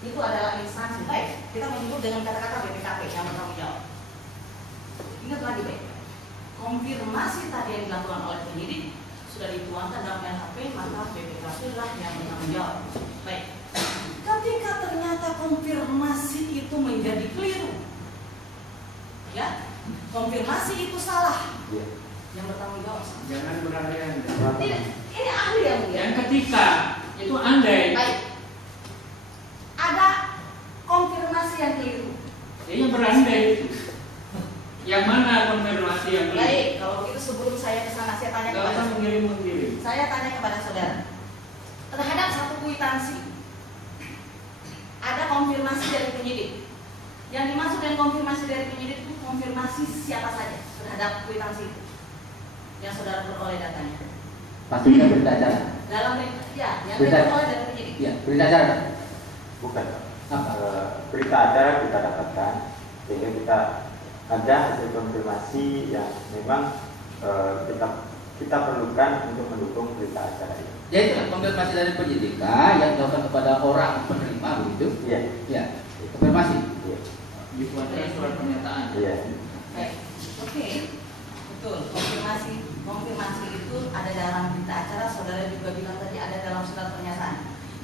itu adalah instansi. Baik, kita menyebut dengan kata-kata BPKP yang bertanggung jawab. Ingat lagi baik, konfirmasi tadi yang dilakukan oleh penyidik sudah dituangkan dalam LHP, maka BPKP lah yang bertanggung jawab. Baik, ketika ternyata konfirmasi itu menjadi keliru, ya, konfirmasi itu salah, yang bertanggung jawab. Jangan berandai. Tidak, ini ahli yang mulia. Yang ketika itu andai. Baik, ada konfirmasi yang keliru. Yang berandai. Yang mana konfirmasi yang keliru? Baik, kalau begitu sebelum saya ke sana, saya tanya kepada mengirim. Saya tanya kepada saudara, terhadap satu kwitansi ada konfirmasi dari penyidik. Yang dimaksud dengan konfirmasi dari penyidik itu konfirmasi siapa saja terhadap kwitansi itu yang saudara peroleh datanya. Maksudnya berita acara? Dalam ya, yang diperoleh dari penyidik. Ya, berita acara. Bukan. Apa? Berita acara kita dapatkan sehingga kita ada hasil konfirmasi yang memang kita perlukan untuk mendukung berita acara ini. Ya itu konfirmasi dari penyidikan yang dilakukan kepada orang penerima begitu. Iya. Ya, konfirmasi. Iya. Dibuatkan surat pernyataan. Iya. Baik, oke, betul. Konfirmasi itu ada dalam berita acara. Saudara juga bilang tadi ada dalam surat pernyataan.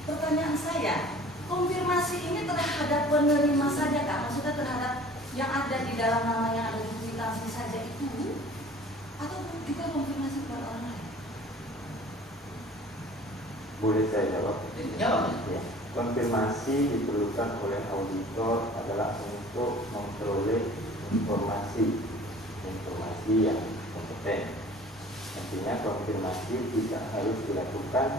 Pertanyaan saya, konfirmasi ini terhadap penerima saja kak? Maksudnya terhadap yang ada di dalam nama yang ada di kwitansi saja itu, atau juga konfirmasi kepada orang lain? Boleh saya jawab? Jawab. Ya. Konfirmasi diperlukan oleh auditor adalah untuk memperoleh informasi yang kompeten. Artinya konfirmasi tidak harus dilakukan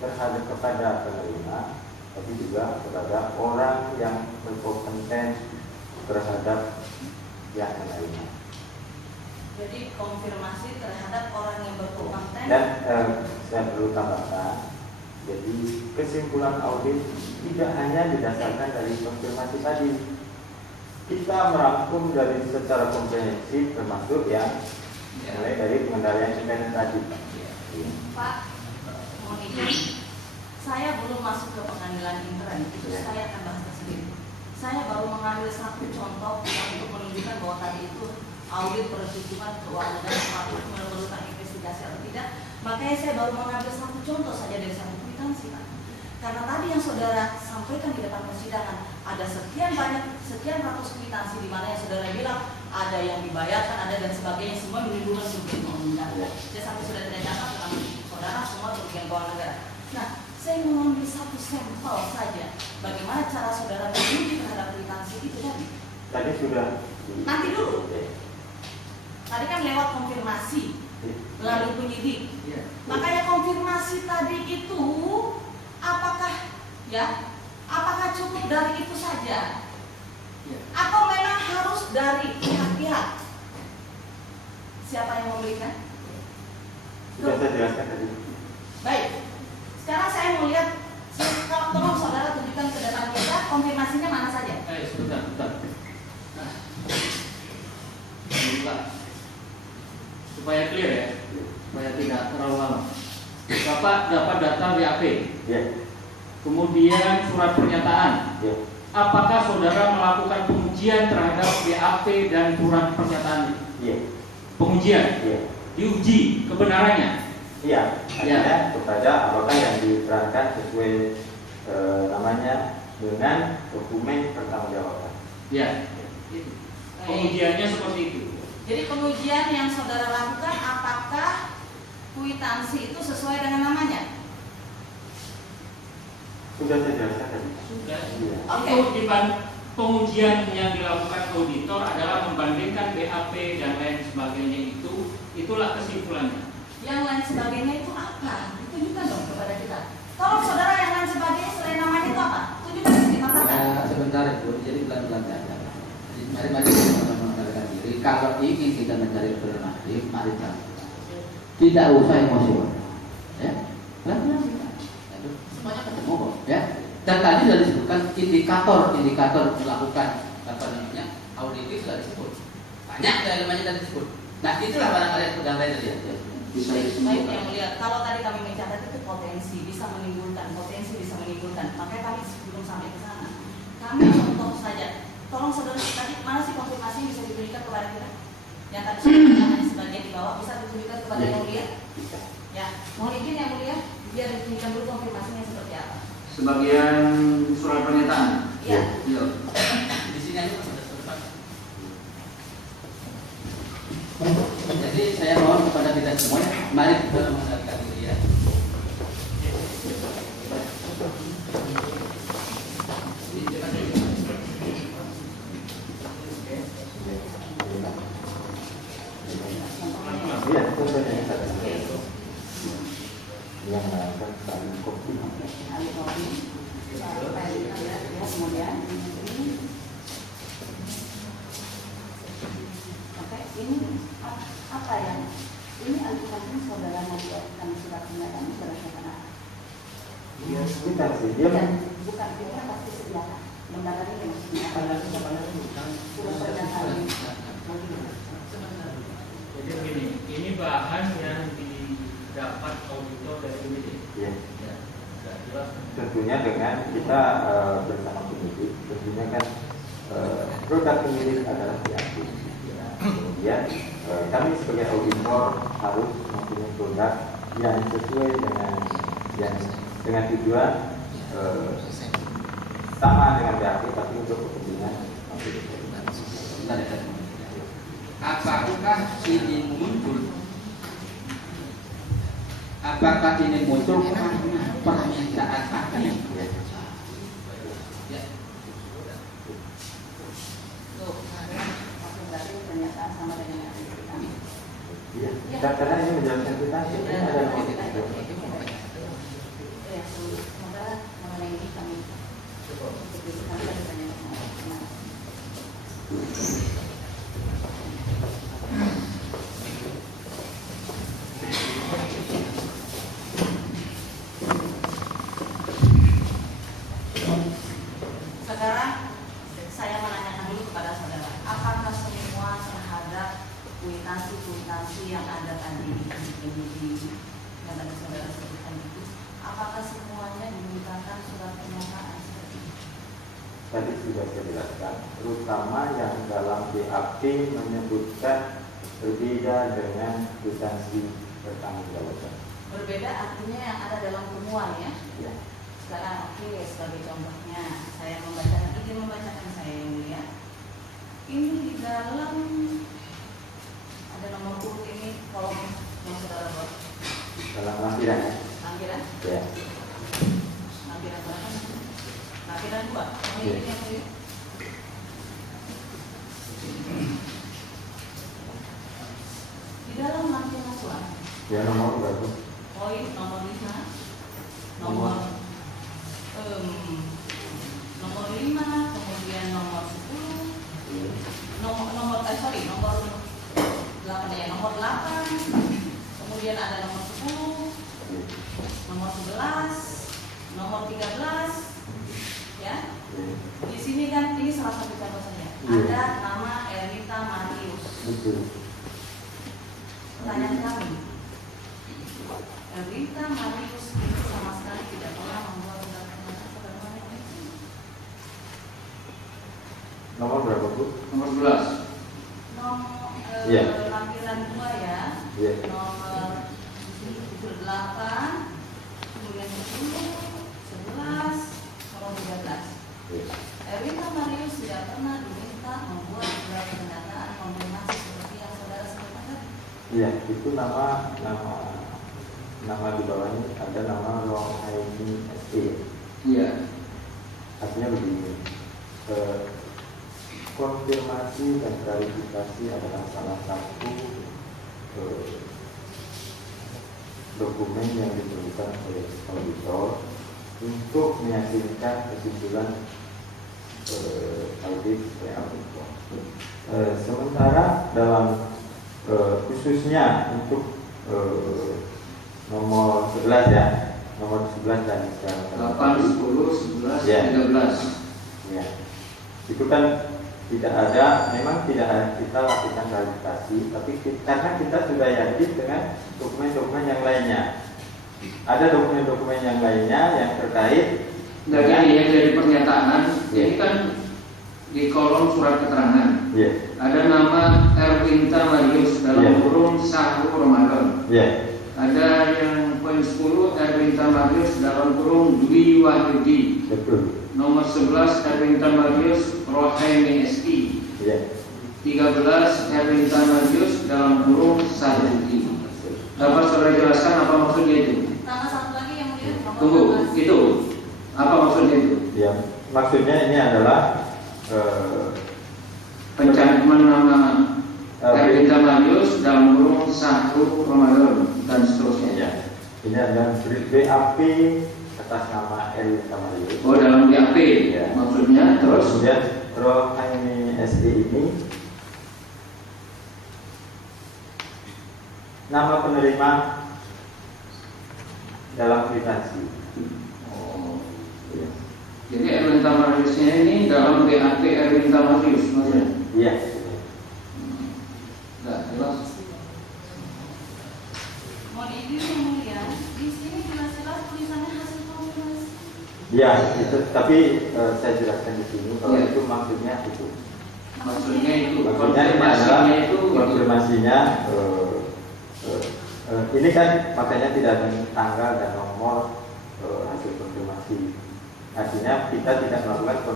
terhadap kepada penerima, tapi juga kepada orang yang berkompeten terhadap yang menerima. Jadi konfirmasi terhadap orang yang berkompeten. Dan saya perlu tambahkan, jadi kesimpulan audit tidak hanya didasarkan dari konfirmasi tadi. Kita merangkum dari secara komprehensif termasuk yang mulai dari pengendalian event tadi. Pak, mohon izin, saya belum masuk ke pengadilan intern, itu saya akan bahas tersendiri. Saya baru mengambil satu contoh untuk menunjukkan bahwa tadi itu audit perhitungan keuangan dan apakah memerlukan investigasi atau tidak. Makanya saya baru mengambil satu contoh saja dari satu kwitansi, Pak. Karena tadi yang saudara sampaikan di depan persidangan ada sekian ratus kwitansi di mana yang saudara bilang ada yang dibayarkan, ada dan sebagainya, semua menimbulkan kerugian keuangan negara. Saya sampai sudah tidak catat dengan saudara semua kerugian keuangan negara. Nah, saya mengambil satu sampel saja bagaimana cara saudara menguji terhadap kwitansi itu tadi. Tadi sudah. Nanti dulu. Tadi kan lewat konfirmasi melalui penyidik. Makanya konfirmasi tadi itu apakah cukup dari itu saja? Atau memang harus dari pihak-pihak? Siapa yang memberikan? Sudah saya jelaskan tadi. Baik. Sekarang saya mau lihat, tolong saudara tunjukkan ke depan kita konfirmasinya mana saja. Sebentar. Supaya clear ya, supaya tidak terlalu lama. Bapak dapat data BAP, kemudian surat pernyataan. Apakah saudara melakukan pengujian terhadap BAP dan surat pernyataan? Pengujian, diuji kebenarannya. Iya, artinya kepada apakah yang diterangkan sesuai namanya dengan dokumen pertanggungjawaban. Ya, pengujiannya seperti itu. Jadi pengujian yang saudara lakukan apakah kwitansi itu sesuai dengan namanya? Sudah saya jelaskan tadi. Sudah. Oke. Itu pengujian yang dilakukan auditor adalah membandingkan BAP dan lain sebagainya itulah kesimpulannya. Yang lain sebagainya itu apa? Tunjukkan dong kepada kita. Tolong saudara, yang lain sebagainya selain namanya itu apa? Tunjukkan di mata. Sebentar Ibu, jadi pelan-pelan saja. Mari kita mengenalkan diri. Kalau ingin kita mencari alternatif, mari kita. Tidak usah emosional, ya. Pelan-pelan kita. Semuanya ketemu kok, ya. Dan tadi sudah disebutkan indikator melakukan auditif sudah disebut. Banyak elemennya tadi disebut. Nah itulah barangkali yang sudah lain tadi. Baik yang melihat, kalau tadi kami mencatat itu potensi bisa menimbulkan, makanya kami sebelum sampai saudara tadi mana sih konfirmasi yang bisa diberikan kepada kita? Yang tadi sudah hanya sebagian di bawah bisa diberikan kepada yang mulia? Ya, mohon izin yang mulia, biar diberikan dulu konfirmasinya seperti apa. Sebagian surat pernyataan. Iya. Iya. Di sini aja sudah selesai. Jadi saya mohon kepada kita semuanya, mari kita mengendalikan diri ya. Iya, contohnya satu. Yang melakukan saling kopi. Alih kopi, kemudian ini. Oke, ini apa yang ini alih-alih saudara membuatkan surat pernyataan berdasarkan apa? Iya, sebentar sih. Dia Bukan, dia pasti sediakan. Lembaga ini maksudnya. Surat pernyataan. Jadi begini, ini bahan yang didapat auditor dari penyidik. ya, Ya, sudah jelas. tentunya dengan kita bersama penyidik, tentunya kan produk penyidik adalah diakui. Kemudian kami sebagai auditor harus mempunyai produk yang sesuai dengan tujuan sama dengan BAP tapi untuk kepentingan auditor. Sebentar ya. Apakah ini muncul? Apakah ini muncul karena permintaan hakim? Ya. Tuh, berarti pernyataan sama dengan yang kami. Iya, karena ini menjelaskan kita ini adalah auditor. Ya, semoga mengenai ini kami untuk diskusi dan bertanya sama. Sekarang saya menanyakan dulu kepada saudara, apakah semua terhadap kuitansi yang ada tadi di yang tadi saudara sebutkan itu, apakah semuanya dimintakan surat pernyataan seperti itu? Tadi sudah saya jelaskan, terutama yang dalam BAP menyebutkan berbeda dengan kwitansi pertanggungjawaban. Berbeda artinya yang ada dalam temuan ya. Ya. Sekarang oke, sebagai contohnya saya membacakan saya yang mulia. Ini di dalam ada nomor urut ini kolom yang saudara buat. Dalam lampiran ya. Lampiran? Ya. Lampiran berapa? Lampiran 2. Ini Iya. yang mulia. Di dalam lampiran surat Ya nomor berapa? poin nomor 5 nomor 5, kemudian nomor 10, nomor 8 ya, nomor 8, kemudian ada nomor 10, nomor 11, nomor 13, ya. Di sini kan ini salah satu contoh saja. Ada nama Ernita Marius. Betul. Pertanyaan kami, Ernita Marius ini sama sekali tidak pernah membuat surat pernyataan kepada Marius. Nomor berapa Bu? Nomor 11. Iya. Lampiran 2 ya. Iya. Nomor 8, kemudian 10, 11, nomor 13. Ernita Marius tidak pernah diminta membuat surat pernyataan konfirmasi seperti yang saudara sebutkan tadi. Iya, itu nama di bawahnya ada nama Long Haini SE. Iya. Artinya begini, konfirmasi dan klarifikasi adalah salah satu dokumen yang diperlukan oleh auditor untuk meyakinkan kesimpulan audit auditor. Sementara dalam khususnya untuk nomor 11 ya, nomor 11 dan 8, 10, 11, Ya. 13. ya, itu kan tidak ada, memang tidak ada kita lakukan klarifikasi, tapi karena kita sudah yakin dengan dokumen-dokumen yang lainnya, ada dokumen-dokumen yang lainnya yang terkait Dari yang dari pernyataan, Iya. ini kan di kolom surat keterangan Iya. ada nama Erwinta Marius dalam Iya. kurung Sahru Ramadan. Iya. Ada yang poin 10 Erwinta Marius dalam kurung Dwi Wahyudi. Betul. Nomor 11 Erwinta Marius Rohaini SI. Iya. 13 Erwinta Marius dalam kurung Sahudi. Dapat saudara jelaskan apa maksudnya itu? Tambah satu lagi yang mulia. nomor Tunggu, 16. itu apa maksudnya itu? Ya, maksudnya ini adalah Pencantuman nama Erwinta Marius dalam kurung Sahru Ramadan dan seterusnya. ya, ini adalah BAP atas nama Erwinta Marius. Oh, dalam BAP Ya. maksudnya terus Kemudian Rohaini SD ini nama penerima dalam kwitansi. oh, Ya. jadi Erwinta Mariusnya ini dalam BAP Erwinta Marius maksudnya. Iya. Enggak jelas. Mohon izin yang mulia, di sini jelas-jelas tulisannya hasil konfirmasi. Ya, itu tapi saya jelaskan di sini kalau Ya. itu maksudnya itu. Maksudnya itu Maksudnya ini adalah konfirmasinya itu konfirmasinya ini kan makanya tidak ada tanggal dan nomor hasil konfirmasi. Artinya kita tidak melakukan